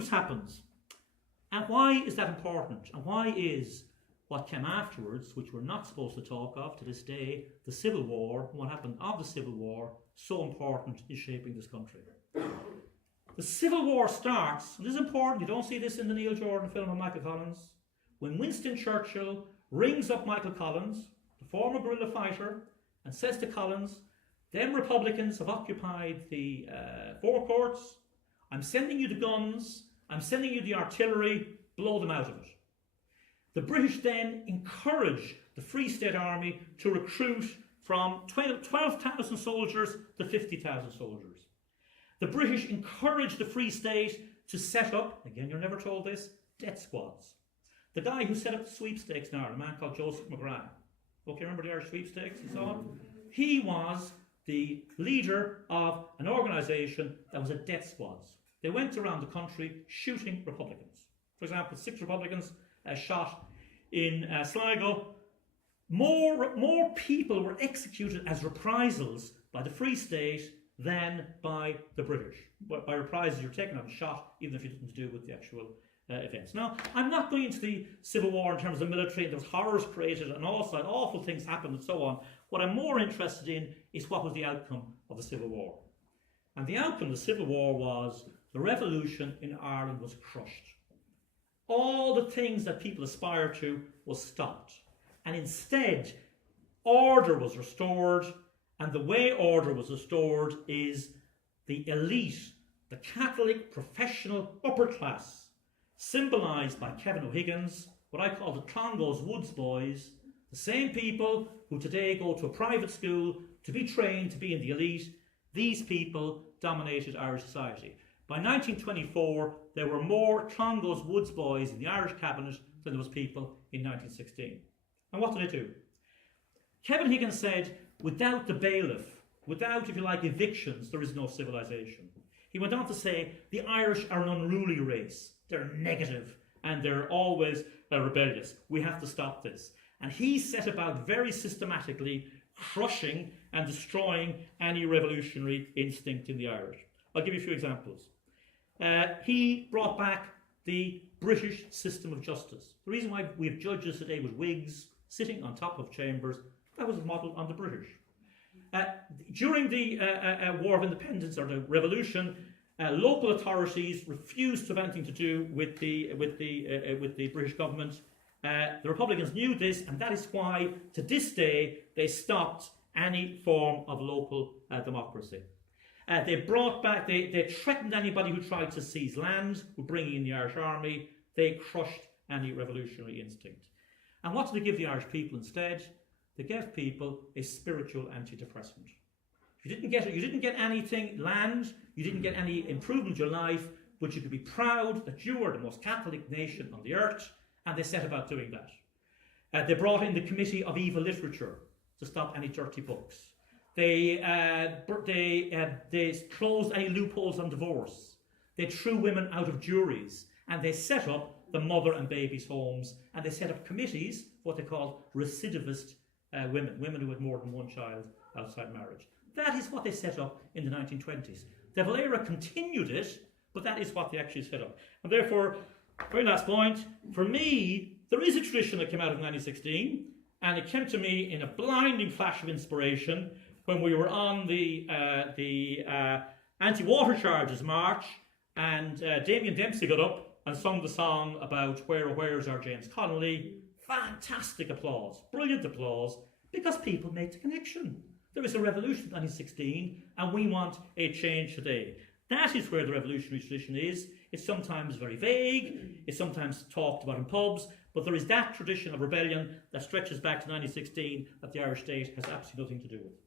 truce happens. And why is that important? And why is what came afterwards, which we're not supposed to talk of to this day, the Civil War, what happened of the Civil War, so important in shaping this country? The Civil War starts, and this is important, you don't see this in the Neil Jordan film of Michael Collins, when Winston Churchill rings up Michael Collins, the former guerrilla fighter, and says to Collins, them Republicans have occupied the forecourts, I'm sending you the guns, I'm sending you the artillery, blow them out of it. The British then encourage the Free State Army to recruit from 12,000 soldiers to 50,000 soldiers. The British encourage the Free State to set up, again you're never told this, death squads. The guy who set up the sweepstakes in Ireland, a man called Joseph McGrath. Okay, remember the Irish sweepstakes and so on? He was the leader of an organisation that was a death squads. They went around the country shooting Republicans. For example, 6 Republicans shot in Sligo. More people were executed as reprisals by the Free State than by the British. But by reprisals, you're taken out and shot, even if you didn't do with the actual events. Now, I'm not going into the Civil War in terms of the military, and there was horrors created and all sorts of awful things happened and so on. What I'm more interested in is what was the outcome of the Civil War. And the outcome of the Civil War was the revolution in Ireland was crushed. All the things that people aspired to was stopped. And instead, order was restored, and the way order was restored is the elite, the Catholic professional upper class, symbolised by Kevin O'Higgins, what I call the Clongowes Woods boys, the same people who today go to a private school to be trained to be in the elite. These people dominated Irish society. By 1924, there were more Clongowes Woods boys in the Irish cabinet than there was people in 1916. And what did they do? Kevin Higgins said, without the bailiff, without, if you like, evictions, there is no civilization. He went on to say, the Irish are an unruly race. They're negative and they're always rebellious. We have to stop this. And he set about very systematically crushing and destroying any revolutionary instinct in the Irish. I'll give you a few examples. He brought back the British system of justice. The reason why we have judges today with wigs sitting on top of chambers, that was modelled on the British. During the War of Independence or the Revolution, local authorities refused to have anything to do with the British government. The Republicans knew this, and that is why, to this day, they stopped any form of local democracy. They brought back, they threatened anybody who tried to seize land with bringing in the Irish army. They crushed any revolutionary instinct. And what did they give the Irish people instead? They gave people a spiritual antidepressant. You didn't get anything, land, you didn't get any improvement in your life, but you could be proud that you were the most Catholic nation on the earth, and they set about doing that. They brought in the Committee of Evil Literature to stop any dirty books. They closed any loopholes on divorce. They threw women out of juries, and they set up the mother and babies' homes, and they set up committees, what they called recidivist women who had more than one child outside marriage. That is what they set up in the 1920s. De Valera continued it, but that is what they actually set up. And therefore, very last point, for me, there is a tradition that came out of 1916, and it came to me in a blinding flash of inspiration when we were on the anti-water charges march, and Damien Dempsey got up and sung the song about Where oh Where's our James Connolly. Fantastic applause, brilliant applause, because people made the connection. There was a revolution in 1916, and we want a change today. That is where the revolutionary tradition is. It's sometimes very vague, it's sometimes talked about in pubs, but there is that tradition of rebellion that stretches back to 1916 that the Irish state has absolutely nothing to do with.